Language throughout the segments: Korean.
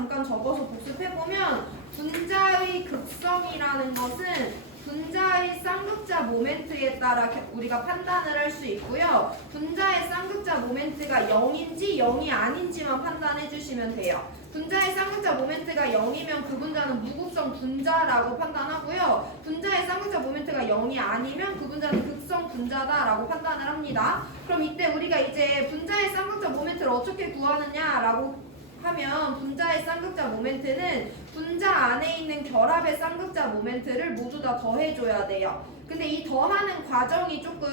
잠깐 적어서 복습해보면 분자의 극성이라는 것은 분자의 쌍극자 모멘트에 따라 우리가 판단을 할 수 있고요. 분자의 쌍극자 모멘트가 0인지 0이 아닌지만 판단해 주시면 돼요. 분자의 쌍극자 모멘트가 0이면 그 분자는 무극성 분자라고 판단하고요. 분자의 쌍극자 모멘트가 0이 아니면 그 분자는 극성 분자다라고 판단을 합니다. 그럼 이때 우리가 이제 분자의 쌍극자 모멘트를 어떻게 구하느냐라고 하면 분자의 쌍극자 모멘트는 분자 안에 있는 결합의 쌍극자 모멘트를 모두 다 더해줘야 돼요. 근데 이 더하는 과정이 조금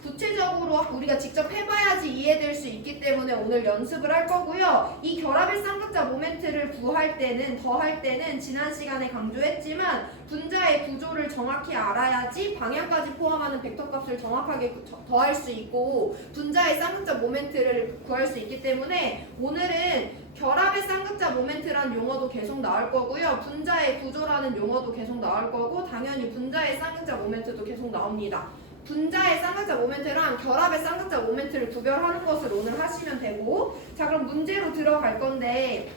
구체적으로 우리가 직접 해봐야지 이해될 수 있기 때문에 오늘 연습을 할 거고요. 이 결합의 쌍극자 모멘트를 구할 때는 더할 때는 지난 시간에 강조했지만 분자의 구조를 정확히 알아야지 방향까지 포함하는 벡터 값을 정확하게 더할 수 있고 분자의 쌍극자 모멘트를 구할 수 있기 때문에 오늘은 결합의 쌍극자 모멘트라는 용어도 계속 나올 거고요. 분자의 구조라는 용어도 계속 나올 거고 당연히 분자의 쌍극자 모멘트도 계속 나옵니다. 분자의 쌍극자 모멘트랑 결합의 쌍극자 모멘트를 구별하는 것을 오늘 하시면 되고 자 그럼 문제로 들어갈 건데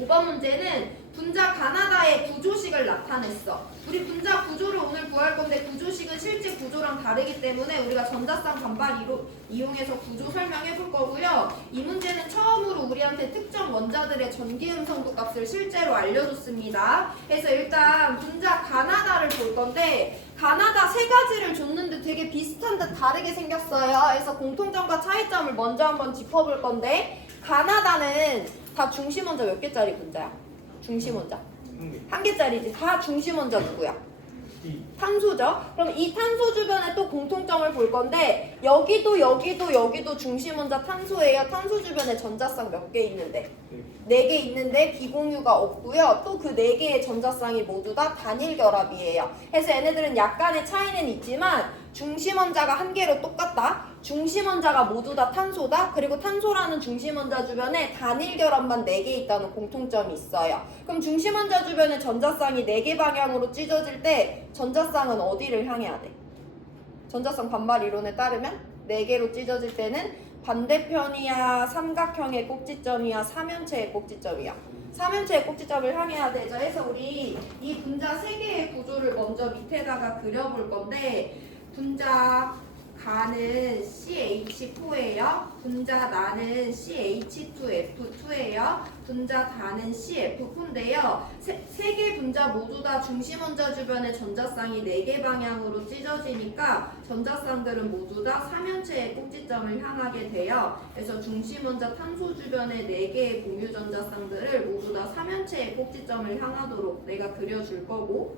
5번 문제는 분자 가나다의 구조식을 나타냈어. 우리 분자 구조를 오늘 구할 건데 구조식은 실제 구조랑 다르기 때문에 우리가 전자쌍 반발 이용해서 구조 설명해 볼 거고요. 이 문제는 처음으로 우리한테 특정 원자들의 전기음성도 값을 실제로 알려줬습니다. 그래서 일단 분자 가나다를 볼 건데 가나다 세 가지를 줬는데 되게 비슷한 듯 다르게 생겼어요. 그래서 공통점과 차이점을 먼저 한번 짚어볼 건데 가나다는 다 중심 원자 몇 개짜리 분자야? 중심 원자 한 개짜리지. 다 중심 원자 누구야? 탄소죠. 그럼 이 탄소 주변에 또 공통점을 볼 건데 여기도 중심 원자 탄소예요. 탄소 주변에 전자쌍 몇 개 있는데? 4개 있는데 비공유가 없고요. 또 그 4개의 전자쌍이 모두 다 단일 결합이에요. 그래서 얘네들은 약간의 차이는 있지만 중심 원자가 한 개로 똑같다. 중심 원자가 모두 다 탄소다. 그리고 탄소라는 중심 원자 주변에 단일 결합만 4개 있다는 공통점이 있어요. 그럼 중심 원자 주변에 전자쌍이 4개 방향으로 찢어질 때 전자쌍은 어디를 향해야 돼? 전자쌍 반발 이론에 따르면 4개로 찢어질 때는 반대편이야, 삼각형의 꼭지점이야, 삼연체의 꼭지점이야. 삼연체의 꼭지점을 향해야 되죠. 그래서 우리 이 분자 3개의 구조를 먼저 밑에다가 그려볼 건데 분자 가는 CH4예요. 분자 나는 CH2F2예요. 분자 다는 CF4인데요. 세 개 분자 모두 다 중심 원자 주변에 전자쌍이 4개 방향으로 찢어지니까 전자쌍들은 모두 다 삼연체의 꼭지점을 향하게 돼요. 그래서 중심 원자 탄소 주변에 4개의 공유 전자쌍들을 모두 다 삼연체의 꼭지점을 향하도록 내가 그려줄 거고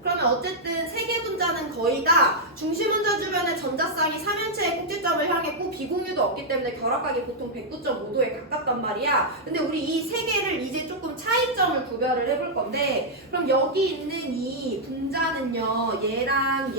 그러면 어쨌든 3개 분자는 거의 다 중심 원자 주변의 전자쌍이 삼연체의 꼭지점을 향했고 비공유도 없기 때문에 결합각이 보통 109.5도에 가깝단 말이야. 근데 우리 이 3개를 이제 조금 차이점을 구별을 해볼 건데 그럼 여기 있는 이 분자는요 얘랑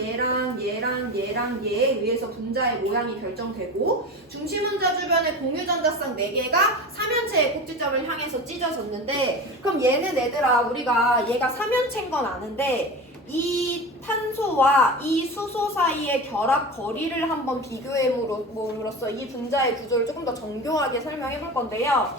얘에 의해서 분자의 모양이 결정되고 중심 원자 주변의 공유 전자쌍 4개가 삼연체의 꼭지점을 향해서 찢어졌는데 그럼 얘는 얘들아 우리가 얘가 삼연체인 건 아는데 이 탄소와 이 수소 사이의 결합 거리를 한번 비교해봄으로써 이 분자의 구조를 조금 더 정교하게 설명해 볼 건데요.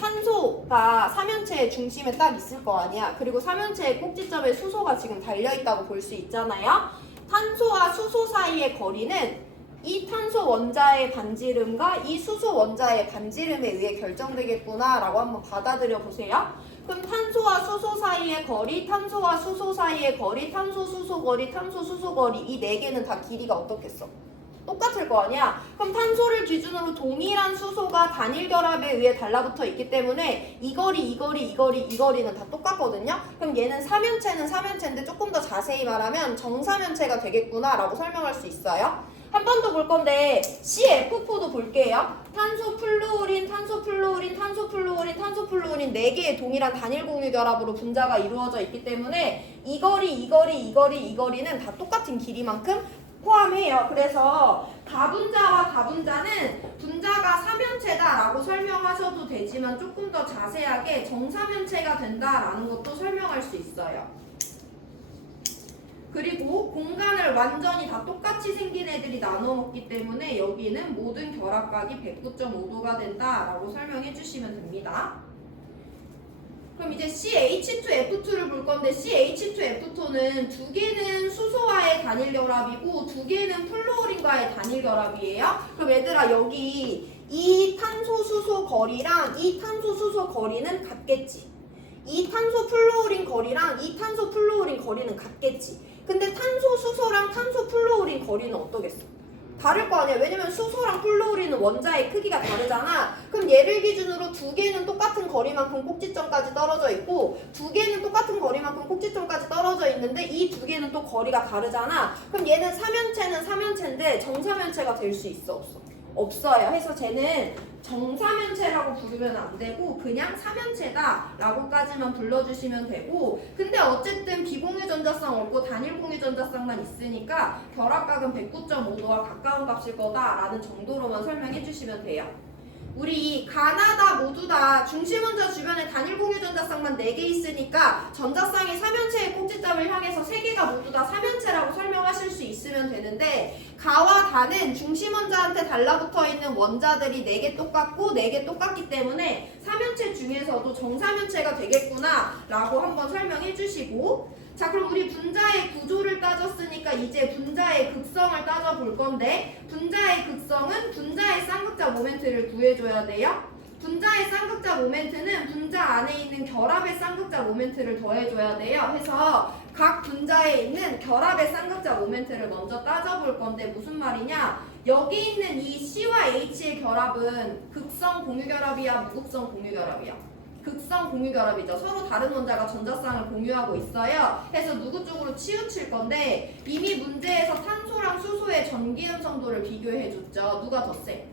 탄소가 삼연체의 중심에 딱 있을 거 아니야. 그리고 삼연체의 꼭지점에 수소가 지금 달려있다고 볼 수 있잖아요. 탄소와 수소 사이의 거리는 이 탄소 원자의 반지름과 이 수소 원자의 반지름에 의해 결정되겠구나 라고 한번 받아들여 보세요. 그럼 탄소와 수소 사이의 거리, 탄소와 수소 사이의 거리, 탄소 수소 거리, 탄소 수소 거리 이 4개는 다 길이가 어떻겠어? 똑같을 거 아니야? 그럼 탄소를 기준으로 동일한 수소가 단일 결합에 의해 달라붙어 있기 때문에 이 거리는 다 똑같거든요? 그럼 얘는 삼연체는 삼연체인데 조금 더 자세히 말하면 정삼연체가 되겠구나 라고 설명할 수 있어요. 한 번 더 볼 건데 CF4도 볼게요. 탄소 플루오린, 탄소 플루오린, 탄소 플루오린, 탄소 플루오린 4개의 동일한 단일 공유 결합으로 분자가 이루어져 있기 때문에 이 거리는 다 똑같은 길이만큼 포함해요. 그래서 다분자와 다분자는 분자가 삼연체다라고 설명하셔도 되지만 조금 더 자세하게 정삼연체가 된다라는 것도 설명할 수 있어요. 그리고 공간을 완전히 다 똑같이 생긴 애들이 나눠 먹기 때문에 여기는 모든 결합각이 109.5도가 된다라고 설명해 주시면 됩니다. 그럼 이제 CH2F2를 볼 건데 CH2F2는 두 개는 수소와의 단일 결합이고 두 개는 플루오린과의 단일 결합이에요. 그럼 얘들아 여기 이 탄소 수소 거리랑 이 탄소 수소 거리는 같겠지. 이 탄소 플루오린 거리랑 이 탄소 플루오린 거리는 같겠지. 근데 탄소 수소랑 탄소 플루오린 거리는 어떠겠어? 다를 거 아니야. 왜냐면 수소랑 플루오린은 원자의 크기가 다르잖아. 그럼 얘를 기준으로 두 개는 똑같은 거리만큼 꼭지점까지 떨어져 있고 두 개는 똑같은 거리만큼 꼭지점까지 떨어져 있는데 이 두 개는 또 거리가 다르잖아. 그럼 얘는 삼연체는 삼연체인데 정사면체가 될 수 있어? 없어? 없어요. 해서 쟤는 정사면체라고 부르면 안 되고 그냥 삼연체다 라고까지만 불러주시면 되고, 근데 어쨌든 비공유 전자성 없고 단일 공유 전자성만 있으니까 결합각은 109.5도와 가까운 값일 거다 라는 정도로만 설명해 주시면 돼요. 우리 가나다 모두 다 중심원자 주변에 단일 공유 전자쌍만 4개 있으니까 전자쌍이 삼연체의 꼭지점을 향해서 3개가 모두 다 삼연체라고 설명하실 수 있으면 되는데, 가와 다는 중심원자한테 달라붙어 있는 원자들이 4개 똑같고 4개 똑같기 때문에 삼연체 중에서도 정삼연체가 되겠구나 라고 한번 설명해 주시고, 자 그럼 우리 분자의 구조를 따졌으니까 이제 분자의 극성을 따져볼 건데, 분자의 극성은 분자의 쌍극자 모멘트를 구해줘야 돼요. 분자의 쌍극자 모멘트는 분자 안에 있는 결합의 쌍극자 모멘트를 더해줘야 돼요. 해서 각 분자에 있는 결합의 쌍극자 모멘트를 먼저 따져볼 건데 무슨 말이냐, 여기 있는 이 C와 H의 결합은 극성 공유결합이야 무극성 공유결합이야? 극성 공유결합이죠. 서로 다른 원자가 전자쌍을 공유하고 있어요. 해서 누구 쪽으로 치우칠 건데, 이미 문제에서 탄소랑 수소의 전기음성도를 비교해줬죠. 누가 더 세?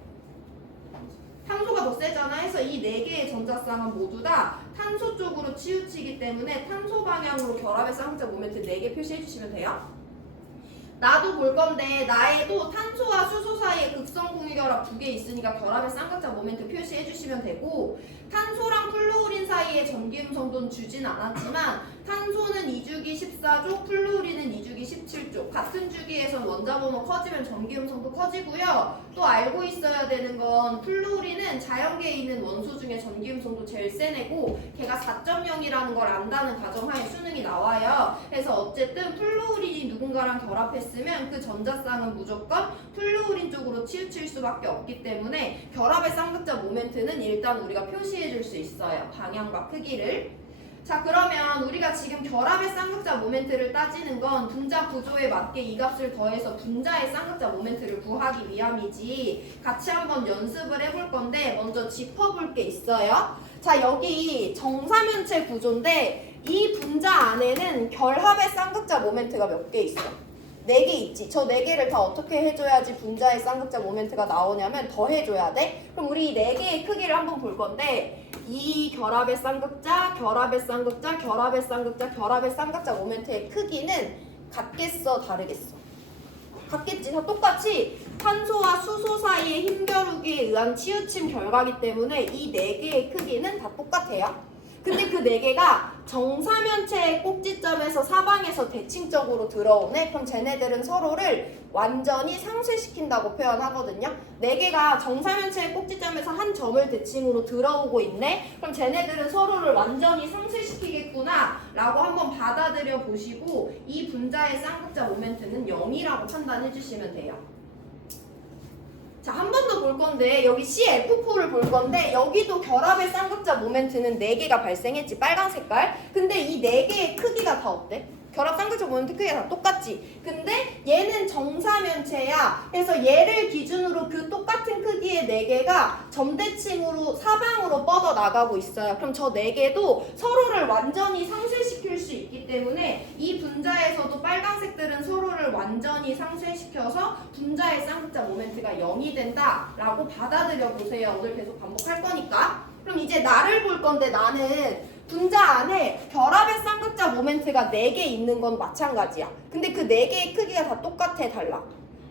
탄소가 더 세잖아. 해서 이 4개의 전자쌍은 모두 다 탄소 쪽으로 치우치기 때문에 탄소 방향으로 결합의 쌍극자 모멘트 4개 표시해주시면 돼요. 나도 볼 건데 나에도 탄소와 수소 사이에 극성 공유결합 2개 있으니까 결합의 쌍극자 모멘트 표시해 주시면 되고, 탄소랑 플루오린 사이에 전기음성도는 주진 않았지만 탄소는 2주기 14조, 플루오린은 2주기 17조. 같은 주기에선 원자번호 커지면 전기음성도 커지고요. 또 알고 있어야 되는 건 플루오린은 자연계에 있는 원소 중에 전기음성도 제일 센 애고 걔가 4.0이라는 걸 안다는 가정하에 수능이 나와요. 그래서 어쨌든 플루오린이 누군가랑 결합했으면 그 전자쌍은 무조건 플루오린 쪽으로 치우칠 수밖에 없기 때문에 결합의 쌍극자 모멘트는 일단 우리가 표시해 줄 수 있어요. 방향과 크기를. 자 그러면 우리가 지금 결합의 쌍극자 모멘트를 따지는 건 분자 구조에 맞게 이 값을 더해서 분자의 쌍극자 모멘트를 구하기 위함이지, 같이 한번 연습을 해볼 건데 먼저 짚어볼 게 있어요. 자 여기 정사면체 구조인데 이 분자 안에는 결합의 쌍극자 모멘트가 몇 개 있어? 4개 있지. 저 4개를 다 어떻게 해줘야지 분자의 쌍극자 모멘트가 나오냐면 더해줘야 돼. 그럼 우리 이 4개의 크기를 한번 볼 건데, 이 결합의 쌍극자, 결합의 쌍극자, 결합의 쌍극자, 결합의 쌍극자 모멘트의 크기는 같겠어? 다르겠어? 같겠지. 다 똑같이 탄소와 수소 사이의 힘겨루기에 의한 치우침 결과이기 때문에 이 4개의 크기는 다 똑같아요. 근데 그 4개가 정사면체의 꼭지점에서 사방에서 대칭적으로 들어오네? 그럼 쟤네들은 서로를 완전히 상쇄시킨다고 표현하거든요. 4개가 정사면체의 꼭지점에서 한 점을 대칭으로 들어오고 있네? 그럼 쟤네들은 서로를 완전히 상쇄시키겠구나 라고 한번 받아들여 보시고 이 분자의 쌍극자 모멘트는 0이라고 판단해 주시면 돼요. 자, 한 번 더 볼 건데 여기 CF4를 볼 건데 여기도 결합의 쌍극자 모멘트는 4개가 발생했지, 빨간 색깔. 근데 이 4개의 크기가 다 어때? 결합 쌍극자 모멘트 크기가 다 똑같지. 근데 얘는 정사면체야. 그래서 얘를 기준으로 그 똑같은 크기의 4개가 점대칭으로 사방으로 뻗어 나가고 있어요. 그럼 저 4개도 서로를 완전히 상쇄시킬 수 있기 때문에 이 분자에서도 빨간색들은 서로를 완전히 상쇄시켜서 분자의 쌍극자 모멘트가 0이 된다라고 받아들여 보세요. 오늘 계속 반복할 거니까. 그럼 이제 나를 볼 건데 나는 분자 안에 결합의 쌍극자 모멘트가 4개 있는 건 마찬가지야. 근데 그 4개의 크기가 다 똑같아? 달라?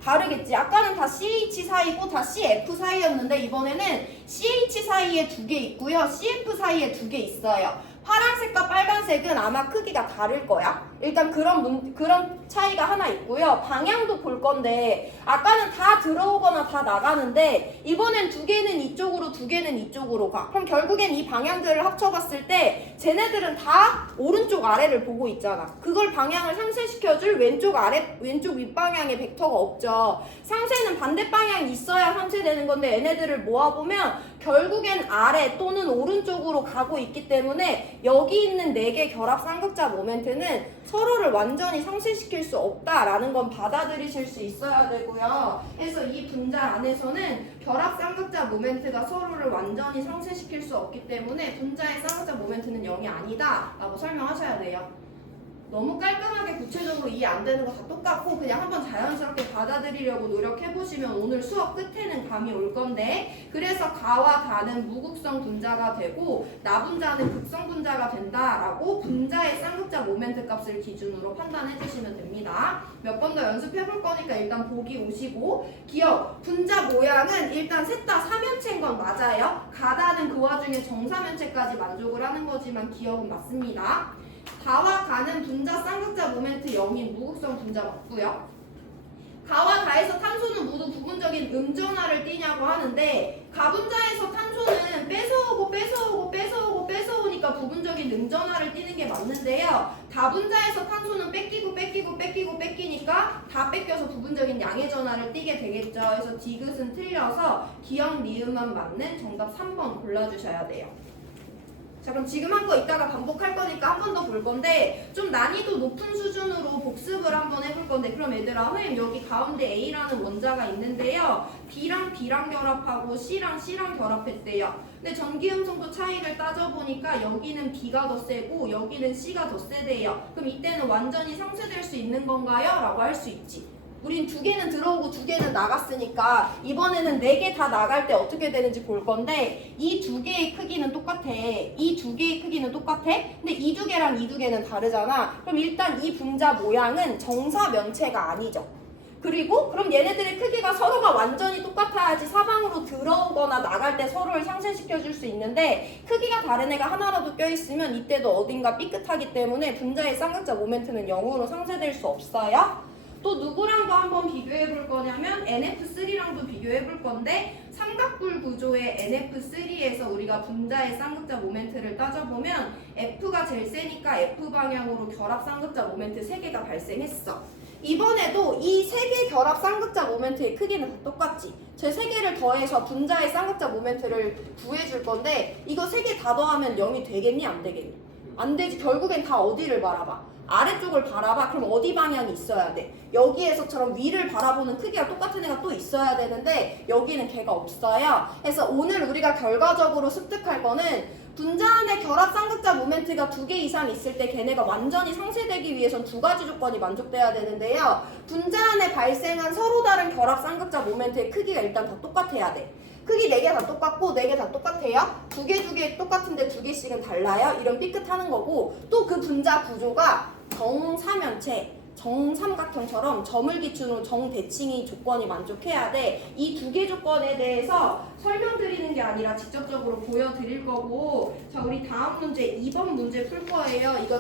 다르겠지. 아까는 다 CH 사이고 다 CF 사이였는데 이번에는 CH 사이에 2개 있고요. CF 사이에 2개 있어요. 파란색과 빨간색은 아마 크기가 다를 거야. 일단 그런 차이가 하나 있고요. 방향도 볼 건데 아까는 다 들어오거나 다 나가는데 이번엔 두 개는 이쪽으로 두 개는 이쪽으로 가. 그럼 결국엔 이 방향들을 합쳐봤을 때 쟤네들은 다 오른쪽 아래를 보고 있잖아. 그걸 방향을 상쇄시켜줄 왼쪽 아래 왼쪽 윗방향의 벡터가 없죠. 상쇄는 반대 방향이 있어야 상쇄되는 건데 얘네들을 모아보면 결국엔 아래 또는 오른쪽으로 가고 있기 때문에 여기 있는 4개 결합 쌍극자 모멘트는 서로를 완전히 상쇄시킬 수 없다라는 건 받아들이실 수 있어야 되고요. 그래서 이 분자 안에서는 결합 쌍극자 모멘트가 서로를 완전히 상쇄시킬 수 없기 때문에 분자의 쌍극자 모멘트는 0이 아니다 라고 설명하셔야 돼요. 너무 깔끔하게 구체적으로 이해 안 되는 거 다 똑같고 그냥 한번 자연스럽게 받아들이려고 노력해보시면 오늘 수업 끝에는 감이 올 건데 그래서 가와 가는 무극성 분자가 되고 나분자는 극성 분자가 된다라고 분자의 쌍극자 모멘트 값을 기준으로 판단해 주시면 됩니다. 몇 번 더 연습해 볼 거니까 일단 보기 오시고 기억 분자 모양은 일단 셋 다 삼연체인 건 맞아요. 가다는 그 와중에 정삼연체까지 만족을 하는 거지만 기억은 맞습니다. 가와 가는 분자 쌍극자 모멘트 0인 무극성 분자 맞고요. 가와 가에서 탄소는 모두 부분적인 음전하를 띠냐고 하는데 가분자에서 탄소는 뺏어오고 뺏어오고 뺏어오고 뺏어오니까 부분적인 음전하를 띠는 게 맞는데요. 다분자에서 탄소는 뺏기고 뺏기고 뺏기고 뺏기니까 다 뺏겨서 부분적인 양의 전하를 띠게 되겠죠. 그래서 디귿은 틀려서 기억 니은만 맞는 정답 3번 골라주셔야 돼요. 자 그럼 지금 한 거 이따가 반복할 거니까 한 번 더 볼 건데 좀 난이도 높은 수준으로 복습을 한번 해볼 건데 그럼 얘들아 선생님 여기 가운데 A라는 원자가 있는데요. B랑 B랑 결합하고 C랑 C랑 결합했대요. 근데 전기음성도 차이를 따져보니까 여기는 B가 더 세고 여기는 C가 더 세대요. 그럼 이때는 완전히 상쇄될 수 있는 건가요? 라고 할 수 있지. 우린 2개는 들어오고 2개는 나갔으니까 이번에는 4개 다 나갈 때 어떻게 되는지 볼 건데 이 2개의 크기는 똑같아. 이 2개의 크기는 똑같아. 근데 이 2개랑 이 2개는 다르잖아. 그럼 일단 이 분자 모양은 정사면체가 아니죠. 그리고 그럼 얘네들의 크기가 서로가 완전히 똑같아야지 사방으로 들어오거나 나갈 때 서로를 상쇄시켜 줄 수 있는데 크기가 다른 애가 하나라도 껴있으면 이때도 어딘가 삐끗하기 때문에 분자의 쌍극자 모멘트는 0으로 상쇄될 수 없어요. 또 누구랑도 한번 비교해 볼 거냐면 NF3랑도 비교해 볼 건데 삼각불 구조의 NF3에서 우리가 분자의 쌍극자 모멘트를 따져보면 F가 제일 세니까 F 방향으로 결합 쌍극자 모멘트 3개가 발생했어. 이번에도 이 3개 결합 쌍극자 모멘트의 크기는 다 똑같지. 저 3개를 더해서 분자의 쌍극자 모멘트를 구해줄 건데 이거 3개 다 더하면 0이 되겠니? 안 되겠니? 안 되지. 결국엔 다 어디를 바라봐? 아래쪽을 바라봐. 그럼 어디 방향이 있어야 돼? 여기에서처럼 위를 바라보는 크기가 똑같은 애가 또 있어야 되는데 여기는 걔가 없어요. 그래서 오늘 우리가 결과적으로 습득할 거는 분자 안에 결합 쌍극자 모멘트가 2개 이상 있을 때 걔네가 완전히 상쇄되기 위해선 2가지 조건이 만족돼야 되는데요. 분자 안에 발생한 서로 다른 결합 쌍극자 모멘트의 크기가 일단 다 똑같아야 돼. 크기 4개 다 똑같고 4개 다 똑같아요. 2개 똑같은데 2개씩은 달라요. 이런 삐끗하는 거고 또 그 분자 구조가 정사면체, 정삼각형처럼 점을 기준으로 정대칭이 조건이 만족해야 돼. 이 2개 조건에 대해서 설명드리는 게 아니라 직접적으로 보여드릴 거고 자 우리 다음 문제 2번 문제 풀 거예요. 이거